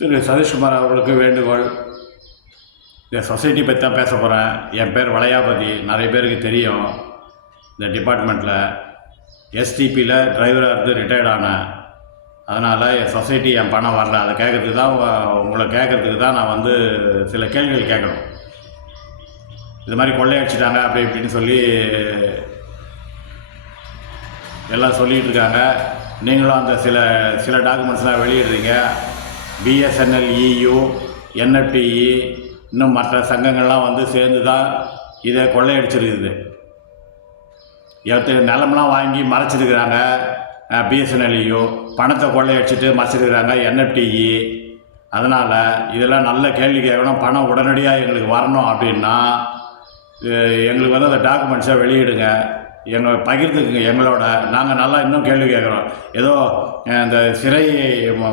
திரு சதீஷ்குமார் அவர்களுக்கு வேண்டுகோள். இந்த சொசைட்டி பற்றி தான் பேச போகிறேன் என் பேர் வளையாபதி. நிறைய பேருக்கு தெரியும். இந்த டிபார்ட்மெண்ட்டில் எஸ்டிபியில் டிரைவராக இருந்து ரிட்டையர்ட் ஆனேன் அதனால் என் சொசைட்டி என் பணம் வரல. அதை கேட்கறதுக்கு தான் உங்களை கேட்கறதுக்கு தான் நான் வந்து சில கேள்விகள் கேட்கணும். இது மாதிரி கொள்ளையடிச்சிட்டாங்க அப்படி இப்படின்னு சொல்லி எல்லாம் சொல்லிகிட்டு இருக்காங்க. நீங்களும் அந்த சில சில டாக்குமெண்ட்ஸ்லாம் வெளியிடுறீங்க. பிஎஸ்என்எல் இயு என்எஃப்டிஇ இன்னும் மற்ற சங்கங்கள்லாம் வந்து சேர்ந்து தான் இதை கொள்ளையடிச்சிருக்குது. எத்த நிலம்லாம் வாங்கி மறைச்சிருக்கிறாங்க பிஎஸ்என்எல்இயு பணத்தை கொள்ளையடிச்சிட்டு மறைச்சிருக்கிறாங்க என்எஃப்டிஇ அதனால் இதெல்லாம் நல்ல கேள்வி கேட்கணும். பணம் உடனடியாக எங்களுக்கு வரணும் அப்படின்னா எங்களுக்கு வந்து அந்த டாக்குமெண்ட்ஸை வெளியிடுங்க. எங்கள் பகிர்ந்துக்குங்க எங்களோட. நாங்கள் நல்லா இன்னும் கேள்வி கேட்குறோம் ஏதோ இந்த சிறை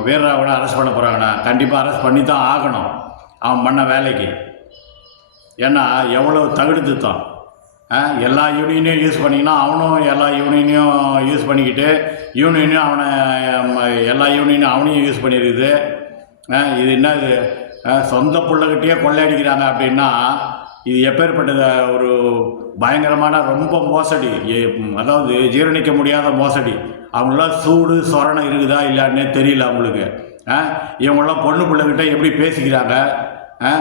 வீரராவோட அரெஸ்ட் பண்ண போகிறாங்கண்ணா கண்டிப்பாக அரெஸ்ட் பண்ணி தான் ஆகணும் அவன் பண்ண வேலைக்கு. ஏன்னா எவ்வளோ தகுடு திட்டம். ஆ, எல்லா யூனியனையும் யூஸ் பண்ணிங்கன்னா அவனும் எல்லா யூனியனையும் யூஸ் பண்ணிக்கிட்டு யூனியனையும் அவனை எல்லா யூனியனும் அவனையும் யூஸ் பண்ணியிருக்குது ஆ, இது என்ன இது ஆ, சொந்த பிள்ளைகிட்டேயே கொள்ளையடிக்கிறாங்க அப்படின்னா இது எப்பேற்பட்ட ஒரு பயங்கரமான ரொம்ப மோசடி. அதாவது ஜீரணிக்க முடியாத மோசடி. அவங்களாம் சூடு சொரணம் இருக்குதா இல்லைன்னே தெரியல அவங்களுக்கு. ஆ, இவங்களாம் பொண்ணு பிள்ளைகிட்ட எப்படி பேசிக்கிறாங்க? ஆ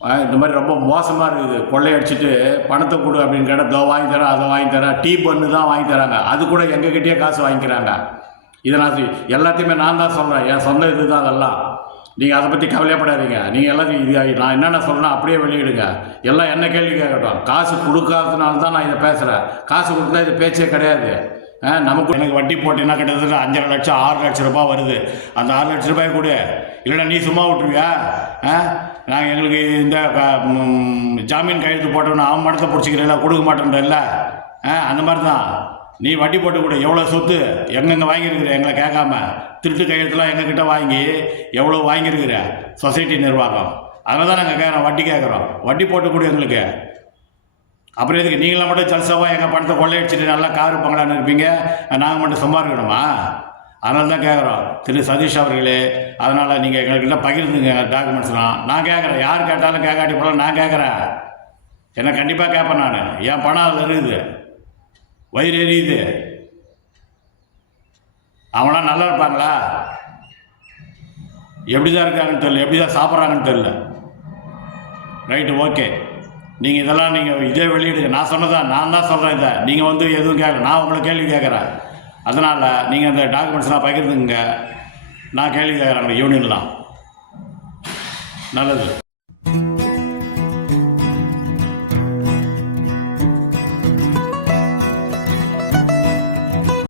ஆ, இந்த மாதிரி ரொம்ப மோசமாக இருக்குது. கொள்ளையடிச்சிட்டு பணத்தை கொடு அப்படின்னு கேட்டால் இதோ வாங்கி தரேன் அதை வாங்கி தரேன். டீ பண்ணு தான் வாங்கி தராங்க. அது கூட எங்ககிட்டயே காசு வாங்கிக்கிறாங்க. இதை நான் எல்லாத்தையுமே நான் தான் சொல்கிறேன் என் சொந்த இது தான் அதெல்லாம். நீங்கள் அதை பற்றி கவலையப்படாதீங்க. நீங்கள் எல்லாத்தையும் இது நான் என்னென்ன சொல்கிறேன் அப்படியே வெளியிடுங்க. எல்லாம் என்ன கேள்வி கேட்கட்டும். காசு கொடுக்காததுனால தான் நான் இதை பேசுகிறேன் காசு கொடுத்தா இது பேச்சே கிடையாது. ஆ, நமக்கு எனக்கு வட்டி போட்டினா கிட்டத்தட்ட அஞ்சரை லட்சம் ஆறு லட்சம் ரூபாய் வருது. அந்த ஆறு லட்சம் ரூபாய் கொடு. இல்லைன்னா நீ சும்மா விட்டுருவியா? ஆ நாங்கள் எங்களுக்கு இந்த ஜாமீன் கையெழுத்து போட்டோன்னு அவன் மடத்தை பிடிச்சிக்கிறேன் கொடுக்க மாட்டேன்றல்ல. ஆ அந்த மாதிரி தான். நீ வட்டி போட்டு கூட எவ்வளோ சொத்து? எங்கெங்கே வாங்கியிருக்கிற? எங்களை கேட்காம. திருட்டு கையெழுத்துலாம் எங்ககிட்ட வாங்கி எவ்வளோ வாங்கியிருக்கிற? சொசைட்டி நிர்வாகம். அதனால தான் நாங்கள் கேட்குறோம் வட்டி கேட்குறோம் வட்டி போட்டு கொடு எங்களுக்கு. அப்புறம் எதுக்கு? நீங்களாம் மட்டும் ஜல்சவாக எங்கள் பணத்தை கொள்ளையடிச்சிட்டு நல்லா காரு பங்களான்னு இருப்பீங்க. நாங்கள் மட்டும் சும்மா இருக்கணுமா அதனால தான் கேட்குறோம் திரு சதீஷ் அவர்களே அதனால் நீங்கள் எங்கள்கிட்ட பகிர்ந்துங்க டாக்குமெண்ட்ஸ்லாம் நான் கேட்குறேன் யார் கேட்டாலும் கேட்காட்டி போல நான் கேட்குறேன் என்ன கண்டிப்பாக கேட்பேன் நான். என் பணம் அதில் இருக்குது. வயிறு எரியுது. அவனா நல்லா இருப்பாங்களா? எப்படி தான் இருக்காங்கன்னு தெரியல. எப்படி தான் சாப்பிட்றாங்கன்னு தெரியல. ரைட்டு ஓகே நீங்கள் இதெல்லாம் நீங்கள் இதே வெளியிடுங்க. நான் சொன்னதா? நான் தான் சொல்கிறேன் இதை. நீங்கள் வந்து எதுவும் கேட்க நான் உங்களை கேள்வி கேட்குறேன். அதனால் நீங்கள் அந்த டாக்குமெண்ட்ஸ்லாம் பகிர்ந்துங்க நான் கேள்வி கேட்குறேன் யூனியன்லாம் நல்லது.